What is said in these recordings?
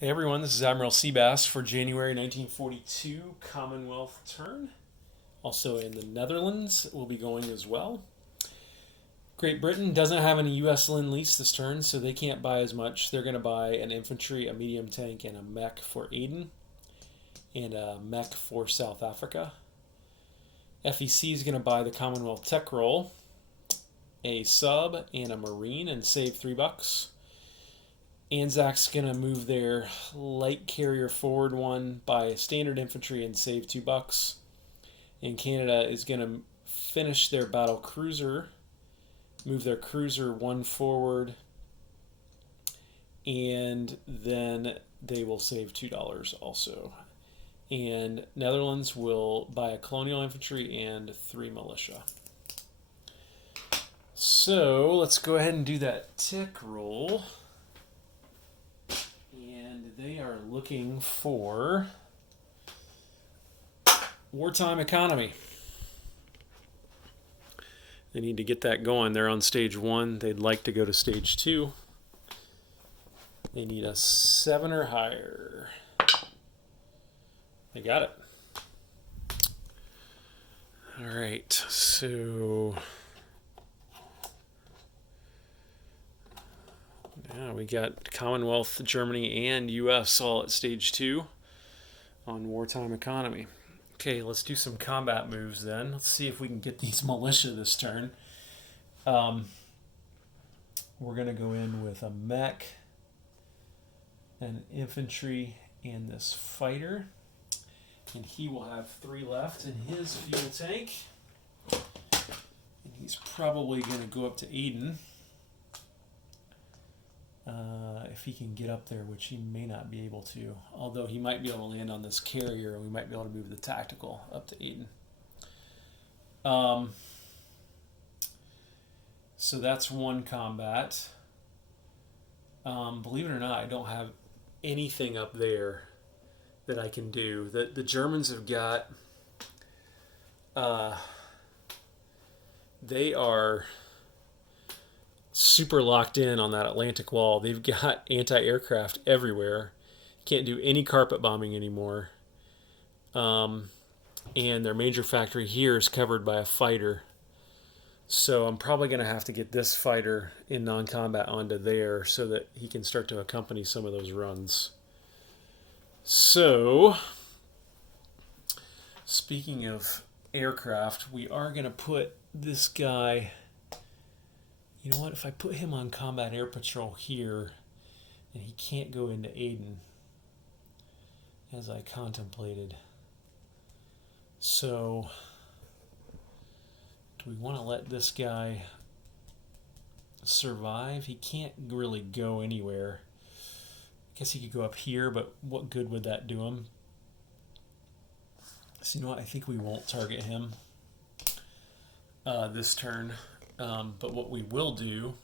Hey everyone, this is Admiral Seabass for January 1942 Commonwealth turn. Also in the Netherlands, will be going as well. Great Britain doesn't have any U.S. Lend-Lease this turn, so they can't buy as much. They're going to buy an infantry, a medium tank, and a mech for Aden, and a mech for South Africa. FEC is going to buy the Commonwealth Tech Roll, a sub, and a marine, and save $3. Anzac's going to move their light carrier forward one by standard infantry and save $2. And Canada is going to finish their battle cruiser, move their cruiser one forward, and then they will save $2 also. And Netherlands will buy a colonial infantry and 3 militia. So let's go ahead and do that tick roll. And they are looking for wartime economy. They need to get that going. They're on stage 1. They'd like to go to stage 2. They need a 7 or higher. They got it. All right, so yeah, we got Commonwealth, Germany, and U.S. all at stage 2 on wartime economy. Okay, let's do some combat moves then. Let's see if we can get these militia this turn. We're going to go in with a mech, an infantry, and this fighter. And he will have 3 left in his fuel tank. And he's probably going to go up to Aden. If he can get up there, which he may not be able to. Although he might be able to land on this carrier, and we might be able to move the tactical up to Aden. So that's one combat. Believe it or not, I don't have anything up there that I can do. The Germans have got... they are super locked in on that Atlantic wall. They've got anti-aircraft everywhere. Can't do any carpet bombing anymore. And their major factory here is covered by a fighter. So I'm probably going to have to get this fighter in non-combat onto there so that he can start to accompany some of those runs. So, speaking of aircraft, we are going to put this guy... You know what? If I put him on combat air patrol here, and he can't go into Aden, as I contemplated. So, do we want to let this guy survive? He can't really go anywhere. I guess he could go up here, but what good would that do him? So you know what? I think we won't target him this turn. But what we will do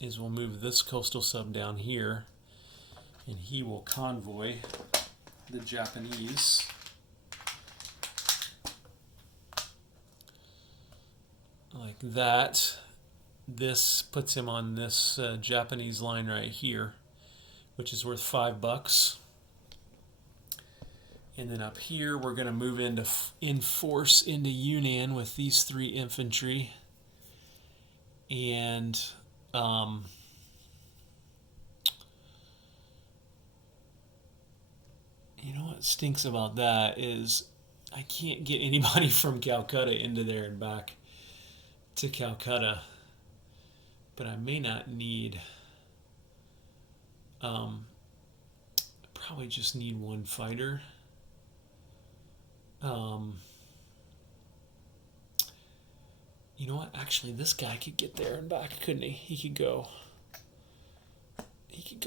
is we'll move this coastal sub down here, and he will convoy the Japanese. Like that. This puts him on this Japanese line right here, which is worth $5. And then up here, we're going to move into force into Yunnan with these 3 infantry. And you know what stinks about that is I can't get anybody from Calcutta into there and back to Calcutta. But I may not need... probably just need 1 fighter. You know what? Actually, this guy could get there and back, couldn't he? He could go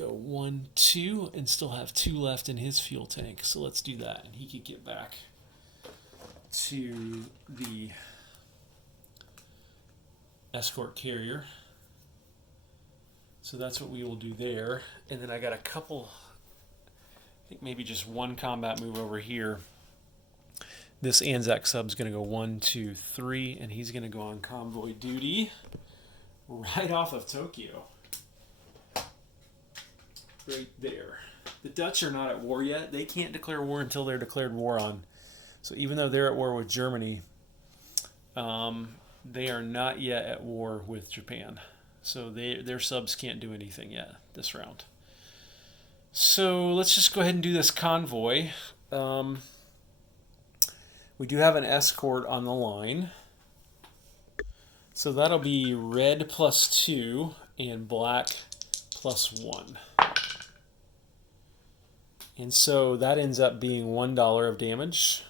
1, 2, and still have 2 left in his fuel tank. So let's do that. And he could get back to the escort carrier. So that's what we will do there. And then I got a couple, I think maybe just 1 combat move over here. This Anzac sub's going to go 1, 2, 3, and he's going to go on convoy duty right off of Tokyo. Right there. The Dutch are not at war yet. They can't declare war until they're declared war on. So even though they're at war with Germany, they are not yet at war with Japan. So their subs can't do anything yet this round. So let's just go ahead and do this convoy. We do have an escort on the line. So that'll be red +2 and black +1. And so that ends up being $1 of damage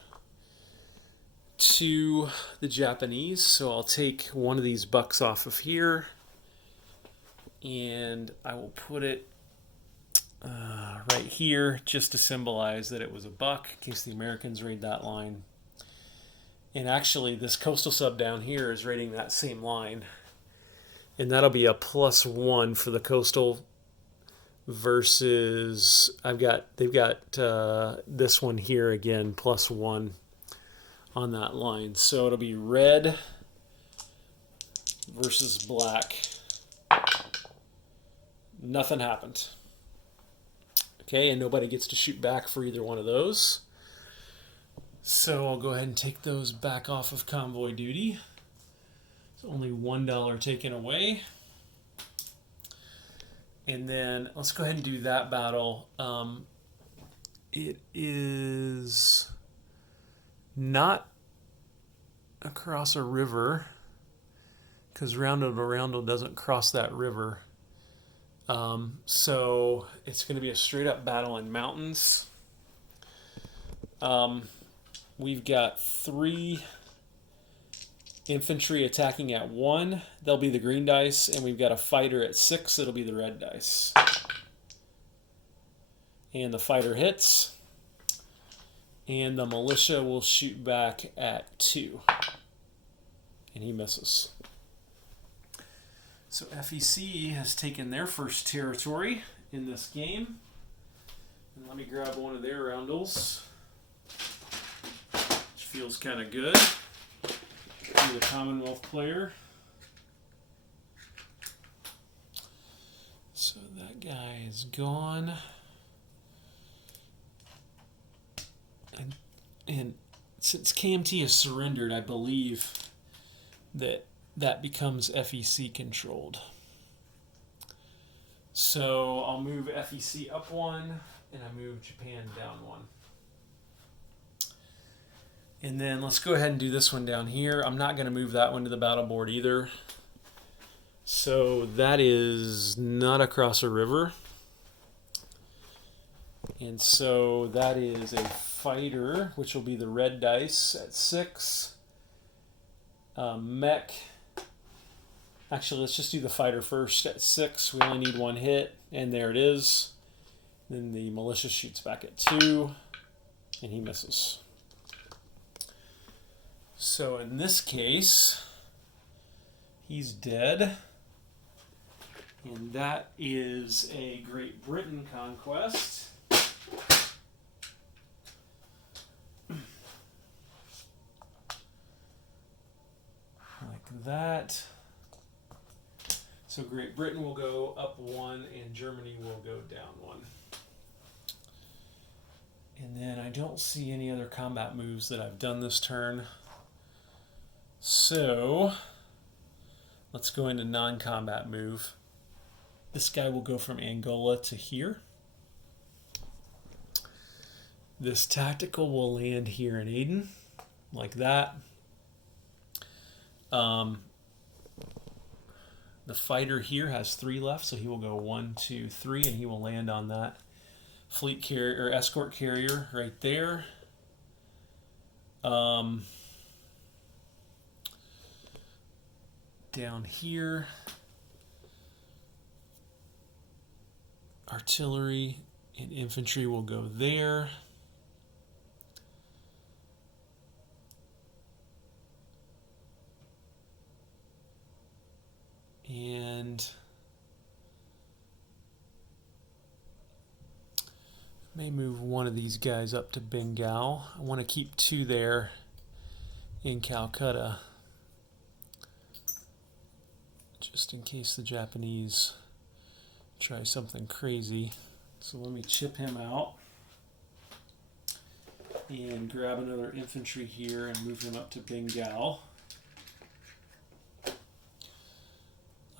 to the Japanese. So I'll take one of these bucks off of here, and I will put it right here just to symbolize that it was a buck in case the Americans raid that line. And actually this coastal sub down here is raiding that same line, and that'll be a +1 for the coastal versus they've got this one here again +1 on that line. So it'll be red versus black. Nothing happened. Okay, and nobody gets to shoot back for either one of those. So I'll go ahead and take those back off of convoy duty. It's only $1 taken away. And then let's go ahead and do that battle. It is not across a river because Roundel to Roundel doesn't cross that river. So it's going to be a straight up battle in mountains. We've got 3 infantry attacking at 1. They'll be the green dice, and we've got a fighter at 6. It'll be the red dice. And the fighter hits, and the militia will shoot back at 2, and he misses. So FEC has taken their first territory in this game. And let me grab one of their roundels, which feels kind of good. The Commonwealth player. So that guy is gone. And since KMT has surrendered, I believe that becomes FEC controlled. So I'll move FEC up 1, and I move Japan down 1. And then let's go ahead and do this one down here. I'm not going to move that one to the battle board either. So that is not across a river. And so that is a fighter, which will be the red dice at 6. Mech. Actually, let's just do the fighter first at 6. We only need 1 hit, and there it is. Then the militia shoots back at 2, and he misses. So in this case, he's dead. And that is a Great Britain conquest. Like that. So Great Britain will go up 1 and Germany will go down 1. And then I don't see any other combat moves that I've done this turn. So let's go into non-combat move. This guy will go from Angola to here. This tactical will land here in Aden, like that. The fighter here has 3 left, so he will go 1, 2, 3, and he will land on that fleet carrier or escort carrier right there. Down here, artillery and infantry will go there. And may move one of these guys up to Bengal. I want to keep 2 there in Calcutta, just in case the Japanese try something crazy. So let me chip him out and grab another infantry here and move him up to Bengal.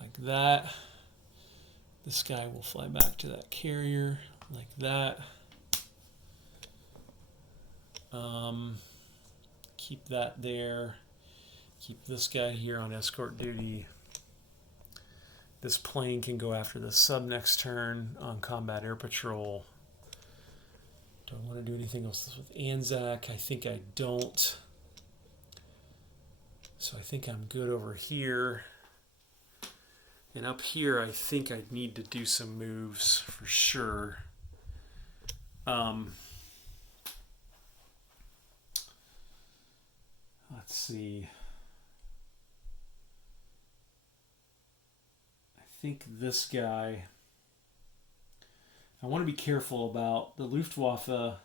Like that. This guy will fly back to that carrier like that. Keep that there. Keep this guy here on escort duty. This plane can go after the sub next turn on combat air patrol. Do I want to do anything else with Anzac? I think I don't. So I think I'm good over here. And up here, I think I need to do some moves for sure. Let's see. I think this guy, I want to be careful about. The Luftwaffe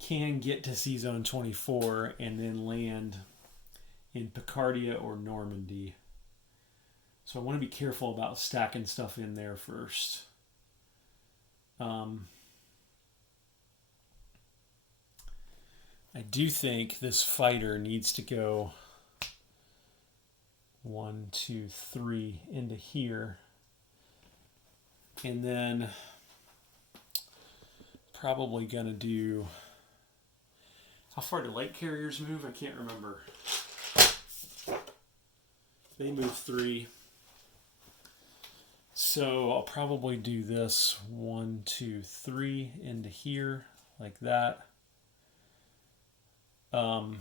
can get to Sea Zone 24 and then land in Picardia or Normandy. So I want to be careful about stacking stuff in there first. I do think this fighter needs to go 1, 2, 3 into here. And then probably going to do... How far do light carriers move? I can't remember. They move 3. So I'll probably do this 1, 2, 3 into here like that. And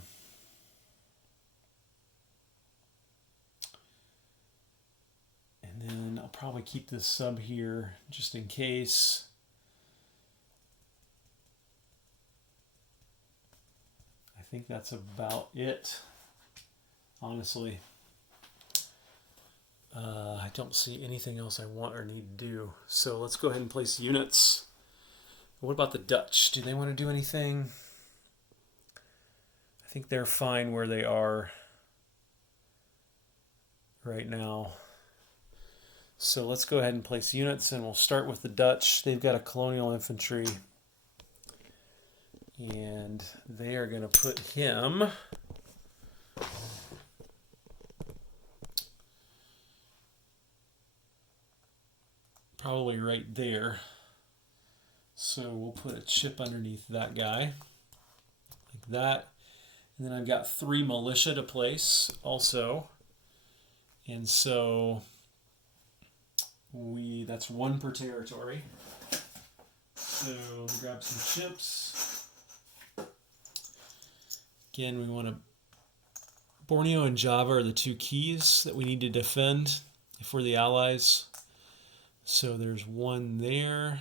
then I'll probably keep this sub here just in case. I think that's about it, honestly. I don't see anything else I want or need to do. So let's go ahead and place units. What about the Dutch? Do they want to do anything? I think they're fine where they are right now. So let's go ahead and place units, and we'll start with the Dutch. They've got a colonial infantry, and they are going to put him probably right there. So we'll put a chip underneath that guy like that. And then I've got 3 militia to place also. And so that's 1 per territory. So grab some chips. Again, we want to... Borneo and Java are the 2 keys that we need to defend if we're the Allies. So there's 1 there,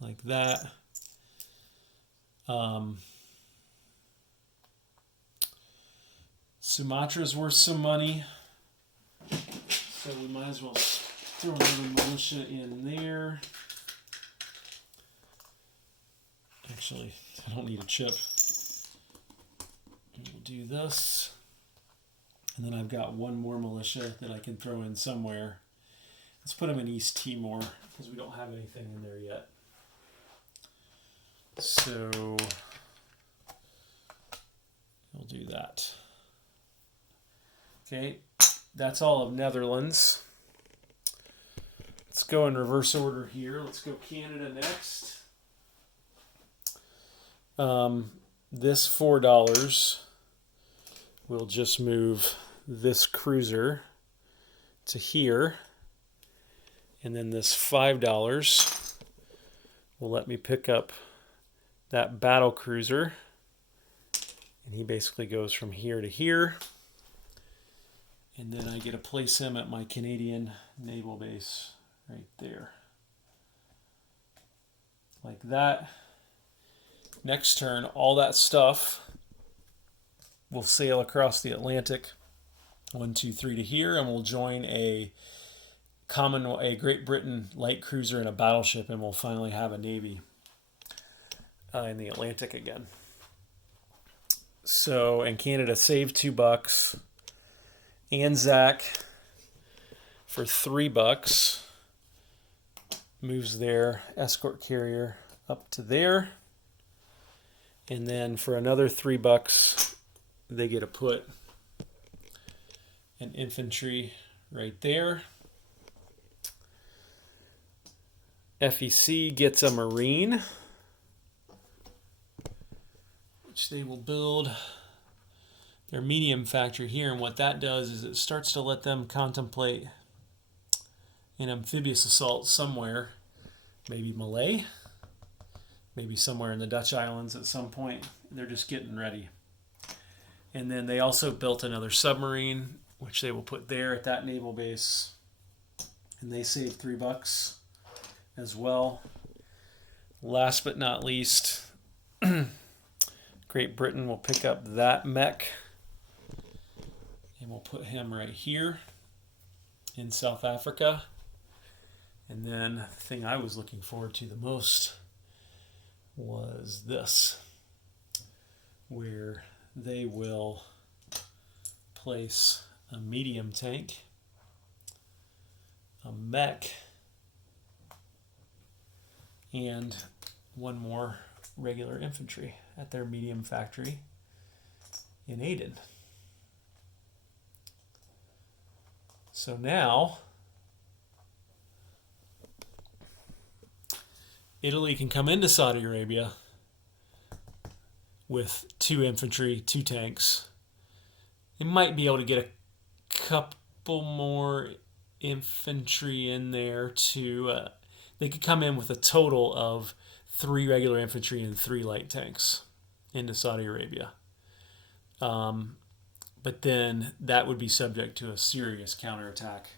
like that. Sumatra's worth some money, so we might as well throw another militia in there. Actually, I don't need a chip. We'll do this. And then I've got 1 more militia that I can throw in somewhere. Let's put them in East Timor because we don't have anything in there yet. So we'll do that. Okay, that's all of Netherlands. Let's go in reverse order here. Let's go Canada next. This $4 will just move this cruiser to here. And then this $5 will let me pick up that battle cruiser. And he basically goes from here to here. And then I get to place him at my Canadian naval base right there. Like that. Next turn, all that stuff will sail across the Atlantic. 1, 2, 3 to here, and we'll join a Great Britain light cruiser and a battleship, and we'll finally have a navy in the Atlantic again. So, and Canada saved $2. Anzac for $3. moves their escort carrier up to there. And then for another $3, they get to put an infantry right there. FEC gets a Marine, which they will build their medium factory here. And what that does is it starts to let them contemplate an amphibious assault somewhere, maybe Malay, maybe somewhere in the Dutch islands at some point. They're just getting ready. And then they also built another submarine, which they will put there at that naval base. And they save $3 as well. Last but not least, Great Britain will pick up that mech and we'll put him right here in South Africa. And then the thing I was looking forward to the most was this, where they will place a medium tank, a mech, and one more regular infantry at their medium factory in Aden. So now Italy can come into Saudi Arabia with 2 infantry, 2 tanks. They might be able to get a couple more infantry in there to they could come in with a total of 3 regular infantry and 3 light tanks into Saudi Arabia. But then that would be subject to a serious counterattack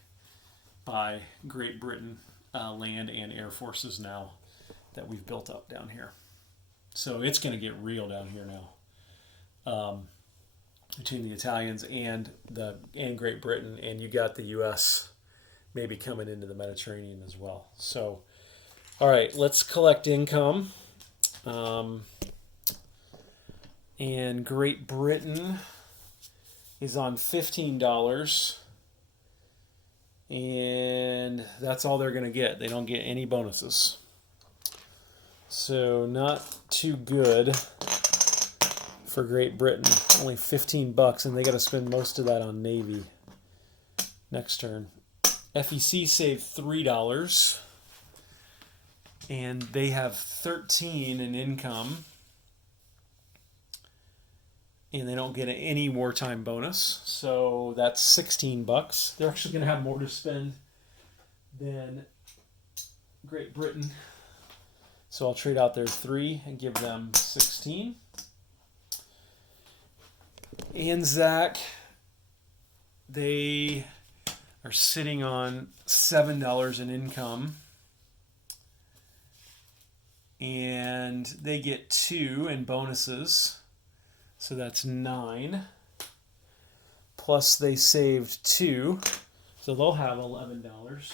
by Great Britain land and air forces now that we've built up down here. So it's going to get real down here now between the Italians and Great Britain, and you got the U.S. maybe coming into the Mediterranean as well. So, all right, let's collect income. And Great Britain is on $15, and that's all they're going to get. They don't get any bonuses. So not too good for Great Britain. Only $15, and they got to spend most of that on Navy next turn. FEC saved $3, and they have 13 in income, and they don't get any wartime bonus. So that's $16. They're actually going to have more to spend than Great Britain. So I'll trade out their 3 and give them 16. Anzac, they are sitting on $7 in income. And they get 2 in bonuses. So that's 9. Plus they saved 2. So they'll have $11.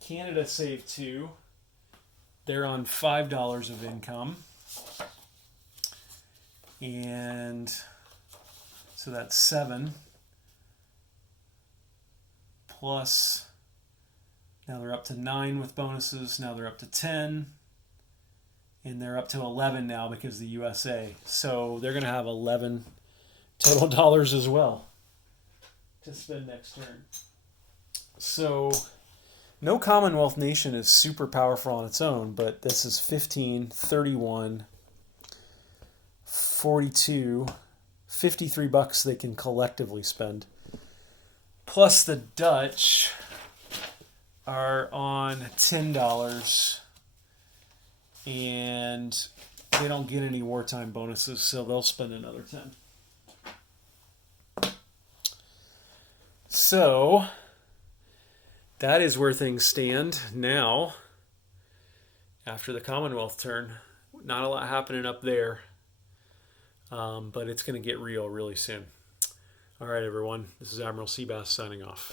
Canada saved 2. They're on $5 of income. And so that's 7. Plus, now they're up to 9 with bonuses. Now they're up to 10. And they're up to 11 now because of the USA. So they're going to have 11 total dollars as well to spend next turn. So no Commonwealth nation is super powerful on its own, but this is 15, 31, 42, $53 they can collectively spend. Plus the Dutch are on $10, and they don't get any wartime bonuses, so they'll spend another 10. So that is where things stand now after the Commonwealth turn. Not a lot happening up there, but it's going to get real really soon. All right, everyone. This is Admiral Seabass signing off.